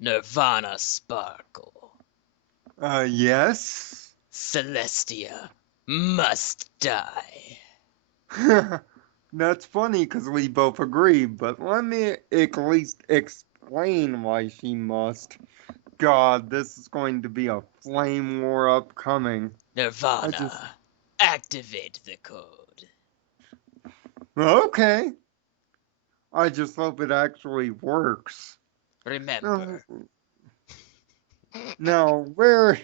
Nirvana sparkle. Yes? Celestia must die. That's funny because we both agree, but let me at least explain why she must. God, this is going to be a flame war upcoming. I just. Nirvana, activate the code. Okay. I just hope it actually works. Now, Remember, now where.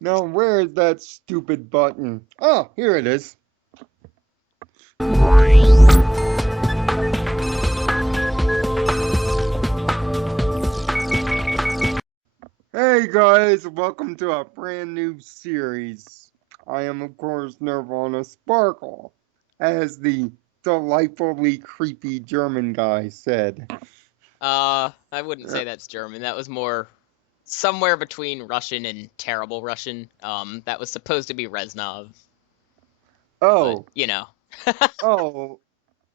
Now, where is that stupid button? Oh, here it is. Hey guys, welcome to a brand new series. I am, of course, Nirvana Sparkle, as the delightfully creepy German guy said. I wouldn't Uh, say that's German. That was more somewhere between Russian and terrible Russian. That was supposed to be Reznov, but oh, you know, oh,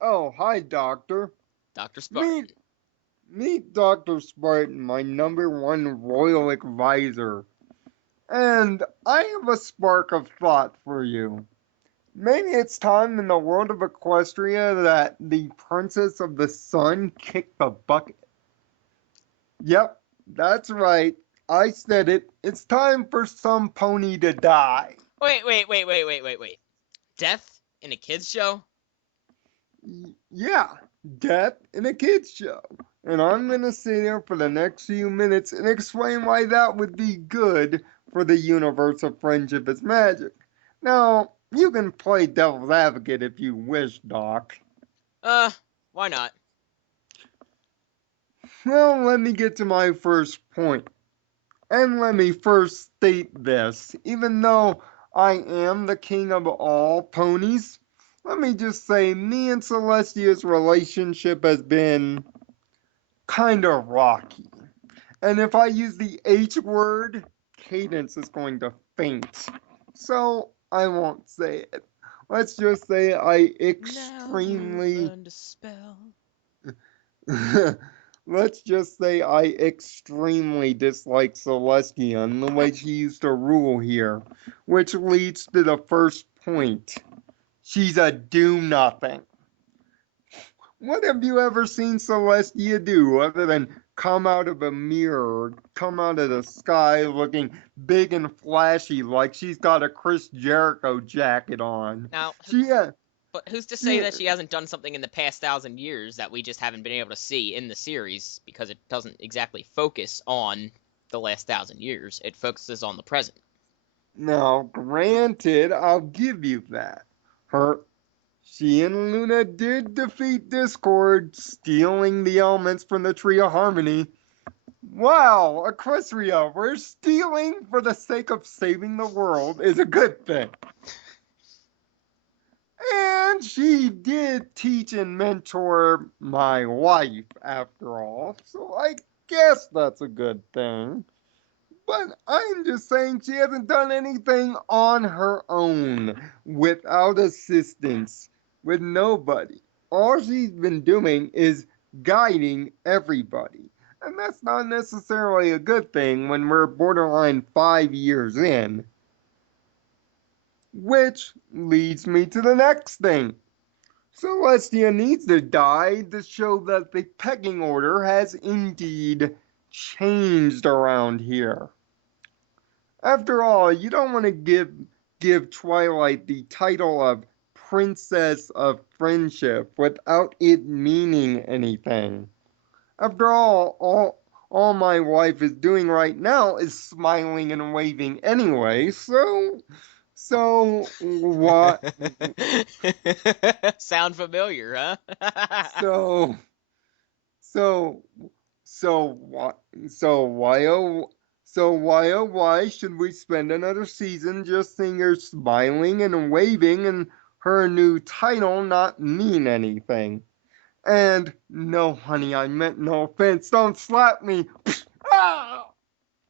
oh, hi, Doctor. Dr. Meet, Spartan. meet Dr. Spartan, my #1 royal advisor. And I have a spark of thought for you. Maybe it's time in the world of Equestria that the Princess of the Sun kicked the bucket. Yep, that's right. I said it. It's time for some pony to die. Wait. Death in a kids show? Yeah, death in a kids show. And I'm gonna sit here for the next few minutes and explain why that would be good for the universe of friendship is magic. Now, you can play devil's advocate if you wish, Doc. Uh, why not? Well, let me get to my first point. And let me first state this, even though I am the king of all ponies, let me just say me and Celestia's relationship has been kinda rocky. And if I use the H word, Cadence is going to faint. So I won't say it. Let's just say I Now you've extremely learned a spell. Let's just say I extremely dislike Celestia and the way she used to rule here, which leads to the first point. She's a do-nothing. What have you ever seen Celestia do other than come out of a mirror, come out of the sky looking big and flashy like she's got a Chris Jericho jacket on? Now, She, uh, but who's to say she, that she hasn't done something in the past 1,000 years that we just haven't been able to see in the series because it doesn't exactly focus on the last 1,000 years. It focuses on the present. now, granted, I'll give you that. Her She and Luna did defeat Discord, stealing the elements from the Tree of Harmony. Wow, Equestria, where stealing for the sake of saving the world is a good thing. And she did teach and mentor my wife, after all, so I guess that's a good thing. But I'm just saying she hasn't done anything on her own, without assistance, with nobody. All she's been doing is guiding everybody. And that's not necessarily a good thing when we're borderline 5 years in. Which leads me to the next thing. Celestia needs to die to show that the pecking order has indeed changed around here. After all, you don't want to give Twilight the title of Princess of Friendship without it meaning anything. After all my wife is doing right now is smiling and waving anyway, so what Sound familiar, huh? so so so what so why why should we spend another season just seeing her smiling and waving and her new title not mean anything? And no, honey, I meant no offense. Don't slap me. Ah!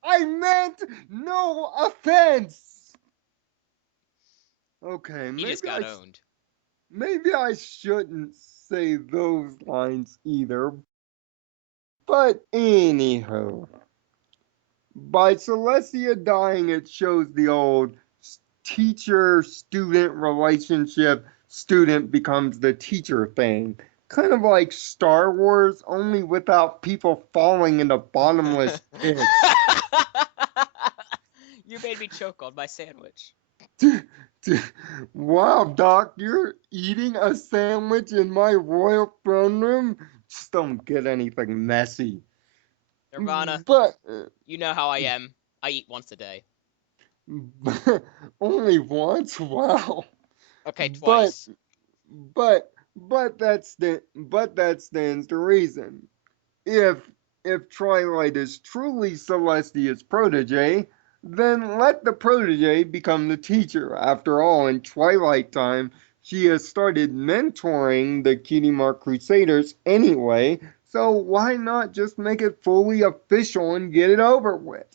I meant no offense. Okay, He just got owned. maybe I shouldn't say those lines either. But anywho, By Celestia dying, it shows the old teacher-student relationship. Student becomes the teacher thing. Kind of like Star Wars, only without people falling into bottomless pits. You made me choke on my sandwich. Wow, Doc, you're eating a sandwich in my royal throne room? Just don't get anything messy. Nirvana, But, you know how I am. I eat once a day. only once? Wow. Okay, But, twice. that stands to reason. If Twilight is truly Celestia's protege, then let the protege become the teacher. After all, in Twilight time, she has started mentoring the Cutie Mark Crusaders anyway, so why not just make it fully official and get it over with?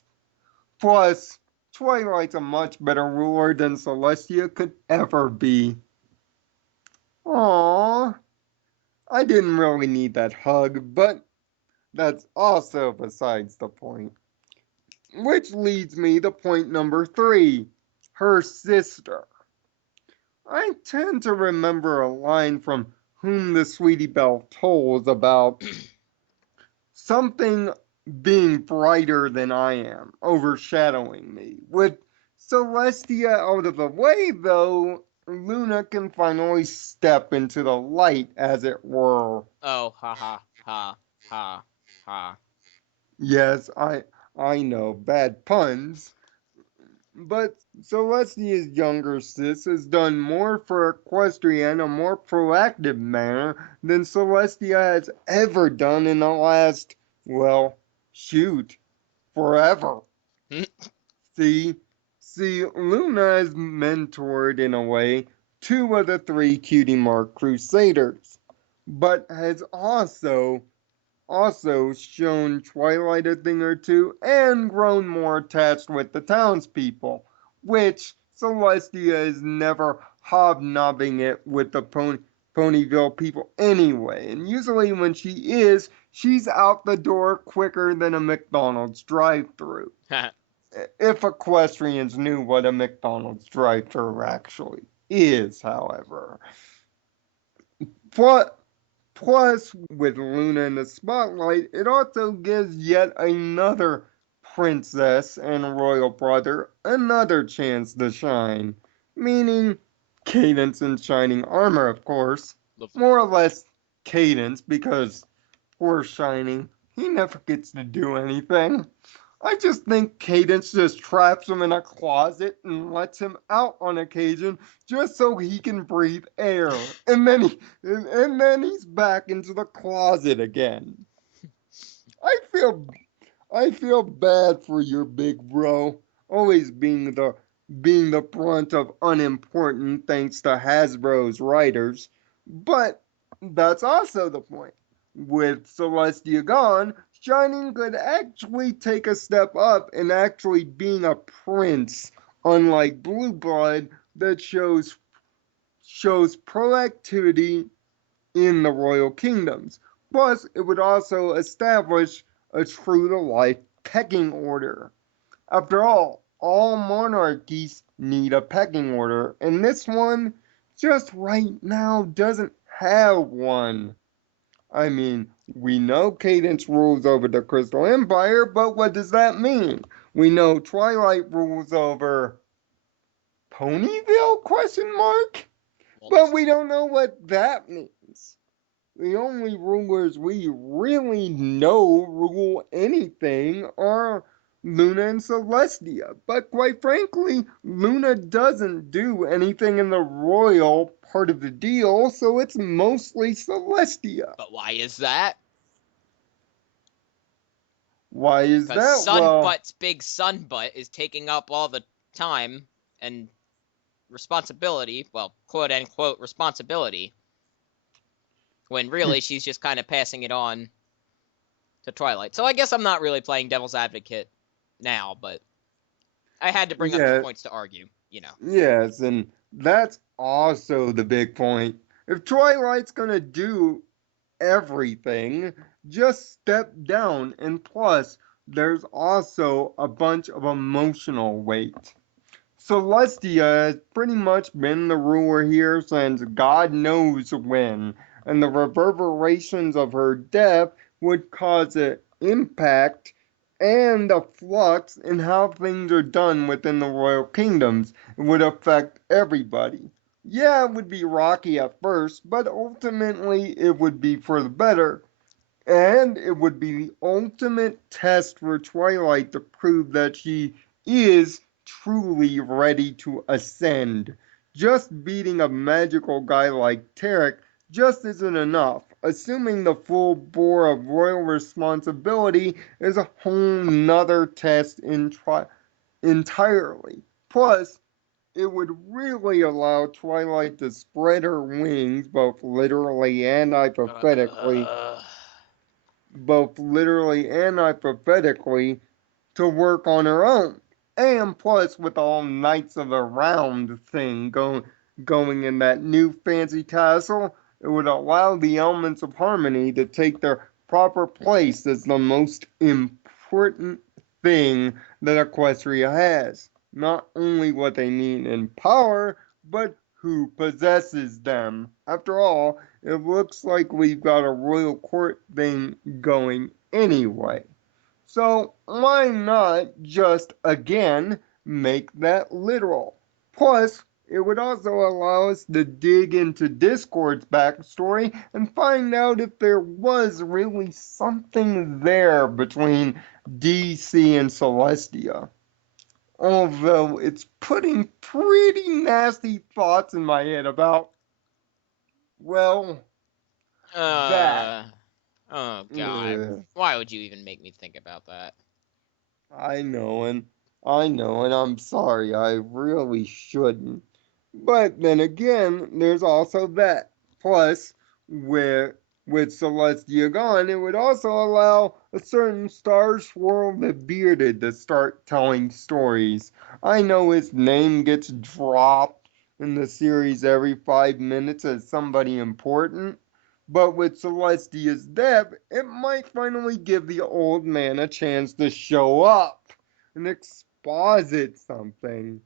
Plus, Twilight's a much better ruler than Celestia could ever be. Aww, I didn't really need that hug, but that's also besides the point. Which leads me to point number 3, her sister. I tend to remember a line from Whom the Sweetie Belle Tolls about something being brighter than I am, overshadowing me. With Celestia out of the way, though, Luna can finally step into the light, as it were. Oh, ha ha ha ha ha. Yes, I know, bad puns. But Celestia's younger sis has done more for Equestria in a more proactive manner than Celestia has ever done in the last, well, shoot, forever. See, Luna has mentored in a way 2 of the 3 Cutie Mark Crusaders, but has also shown Twilight a thing or two and grown more attached with the townspeople, which Celestia is never hobnobbing it with the Ponyville people anyway. And usually when she is, she's out the door quicker than a McDonald's drive-through. If equestrians knew what a McDonald's drive-through actually is, however. Plus, Plus, with Luna in the spotlight, it also gives yet another princess and royal brother another chance to shine. Meaning, Cadence in shining armor, of course. Lovely. More or less Cadence, because poor Shining, he never gets to do anything. I just think Cadence just traps him in a closet and lets him out on occasion just so he can breathe air. And then he's back into the closet again. I feel I feel bad for your big bro, always being the brunt of unimportant thanks to Hasbro's writers. But that's also the point. With Celestia gone, Shining could actually take a step up in actually being a prince, unlike Blue Blood that shows proactivity in the royal kingdoms. Plus, it would also establish a true to life pecking order. After all monarchies need a pecking order, and this one just right now doesn't have one. I mean, we know Cadence rules over the Crystal Empire, but what does that mean? We know Twilight rules over Ponyville? Question mark. But we don't know what that means. The only rulers we really know rule anything are Luna and Celestia. But quite frankly, Luna doesn't do anything in the royal part of the deal, so it's mostly Celestia. But why is that? Why is Because that? Well, Sunbutt's big Sunbutt is taking up all the time and responsibility, well, quote unquote responsibility, when really she's just kind of passing it on to Twilight. So I guess I'm not really playing devil's advocate now, but I had to bring up some yeah, points to argue, you know. yes, and that's also the big point. If Twilight's gonna do everything, just step down. And plus, there's also a bunch of emotional weight. Celestia has pretty much been the ruler here since God knows when, and the reverberations of her death would cause an impact and a flux in how things are done within the royal kingdoms. It would affect everybody. Yeah, it would be rocky at first, but ultimately it would be for the better. And it would be the ultimate test for Twilight to prove that she is truly ready to ascend. Just beating a magical guy like Tarek just isn't enough. Assuming the full bore of royal responsibility is a whole nother test entirely. Plus, it would really allow Twilight to spread her wings, Uh, both literally and hypothetically, to work on her own. And plus, with all Knights of the Round thing going in that new fancy castle, it would allow the elements of harmony to take their proper place as the most important thing that Equestria has. Not only what they mean in power, but who possesses them. After all, it looks like we've got a royal court thing going anyway. So why not just again make that literal? Plus, it would also allow us to dig into Discord's backstory and find out if there was really something there between DC and Celestia. Although it's putting pretty nasty thoughts in my head about, well, that. uh, oh God. Ugh. Why would you even make me think about that? I know, and I know, and I'm sorry, I really shouldn't. But then again, there's also that. Plus, with with Celestia gone, it would also allow a certain Star Swirl the Bearded to start telling stories. I know his name gets dropped in the series every 5 minutes as somebody important, but with Celestia's death, it might finally give the old man a chance to show up and exposit something,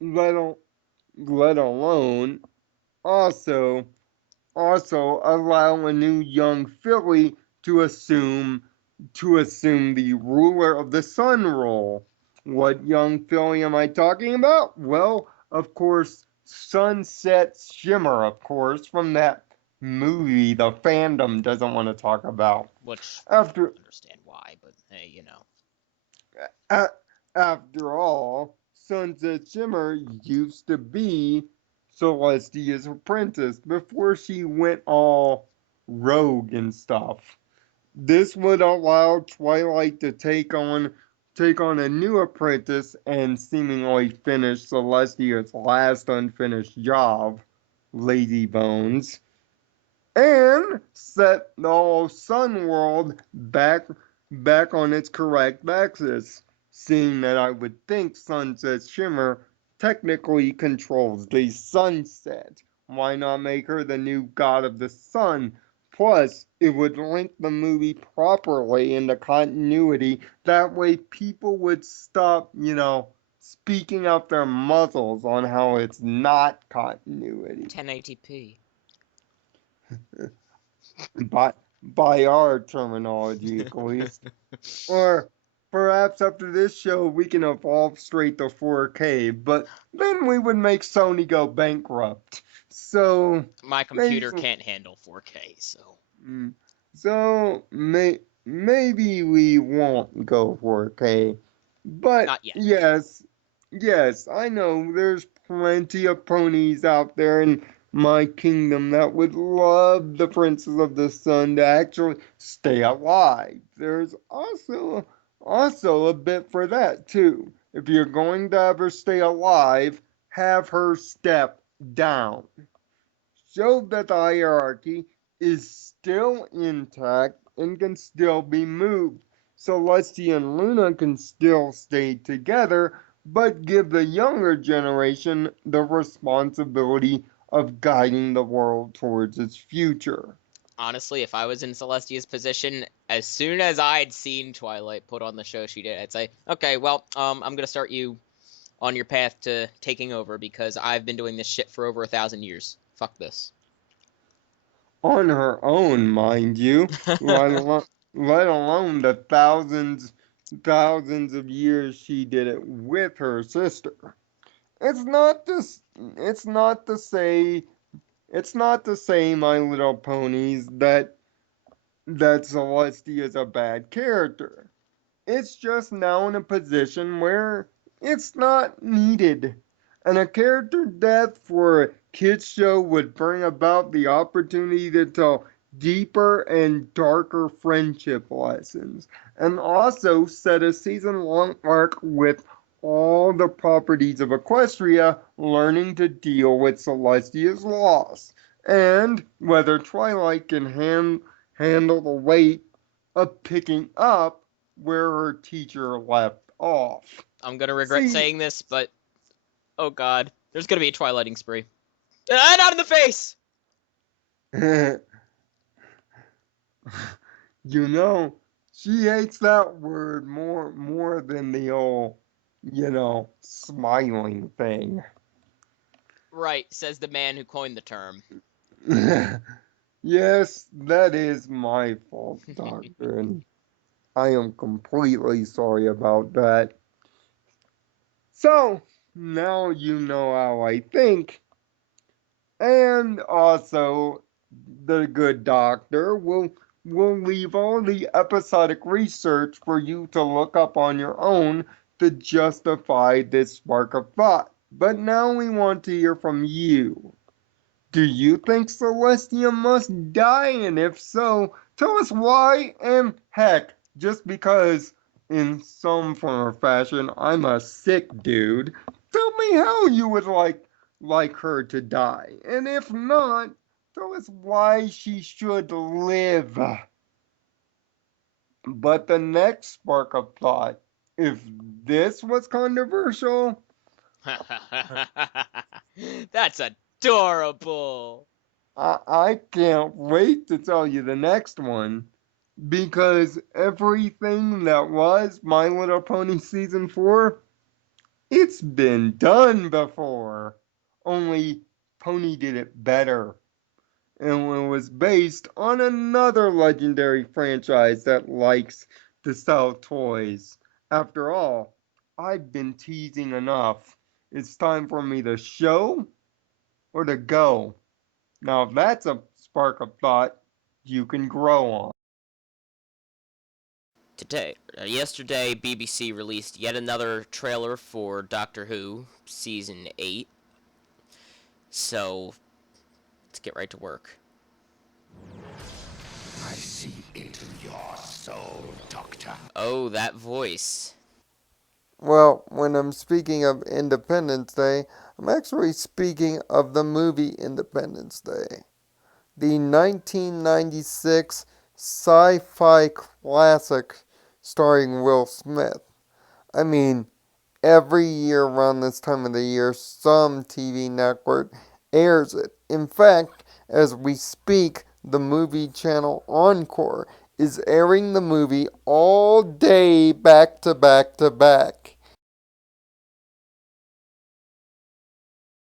let, al- let alone also allow a new young filly to assume the ruler of the sun role. What young filly am I talking about? Well, of course, Sunset Shimmer, of course, from that movie the fandom doesn't want to talk about. Which I don't After understand why, but hey, you know. a- After all, Sunset Shimmer used to be Celestia's apprentice before she went all rogue and stuff. This would allow Twilight to take on a new apprentice and seemingly finish Celestia's last unfinished job, Lady Bones, and set the whole Sun world back on its correct axis. Seeing that I would think Sunset Shimmer technically controls the sunset. Why not make her the new god of the sun? Plus, it would link the movie properly into continuity. That way, people would stop, speaking out their muzzles on how it's not continuity. 1080p. By our terminology, at least. Or perhaps after this show, we can evolve straight to 4K, but then we would make Sony go bankrupt. So My maybe, computer can't handle 4K, so mm, maybe we won't go 4K. But not yet. yes, I know there's plenty of ponies out there in my kingdom that would love the Princess of the Sun to actually stay alive. There's also a bit for that too. If you're going to have her stay alive, have her step down. Show that the hierarchy is still intact and can still be moved. Celestia and Luna can still stay together, but give the younger generation the responsibility of guiding the world towards its future. Honestly, if I was in Celestia's position, As soon as I'd seen Twilight put on the show she did, I'd say, okay, well, I'm gonna start you on your path to taking over because I've been doing this shit for over 1,000 years. Fuck this. On her own, mind you, let alone the thousands of years she did it with her sister. It's not just, it's not to say, it's not to say, My Little Ponies, that Celestia is a bad character. It's just now in a position where it's not needed. And a character death for a kids show would bring about the opportunity to tell deeper and darker friendship lessons, and also set a season long arc with all the properties of Equestria learning to deal with Celestia's loss, and whether Twilight can handle the weight of picking up where her teacher left off. I'm gonna regret See, saying this, but oh god, there's gonna be a Twilighting spree. Ah, not in the face! you know, she hates that word more than the old, smiling thing. Right, says the man who coined the term. Yes, that is my fault, Doctor, and I am completely sorry about that. So, now you know how I think, and also the good doctor will leave all the episodic research for you to look up on your own to justify this spark of thought. But now we want to hear from you. Do you think Celestia must die? And if so, tell us why, and heck, just because in some form or fashion I'm a sick dude, tell me how you would like her to die. And if not, tell us why she should live. But the next spark of thought, if this was controversial, That's adorable. I can't wait to tell you the next one. Because everything that was My Little Pony Season 4, it's been done before. Only Pony did it better. And it was based on another legendary franchise that likes to sell toys. After all, I've been teasing enough. It's time for me to show or to go. Now, that's a spark of thought you can grow on. Yesterday, BBC released yet another trailer for Doctor Who Season 8. So, let's get right to work. I see into your soul, Doctor. Oh, that voice. Well, when I'm speaking of Independence Day, I'm actually speaking of the movie Independence Day, the 1996 sci fi classic starring Will Smith. I mean, every year around this time of the year, some TV network airs it. In fact, as we speak, the movie channel Encore is airing the movie all day back to back to back.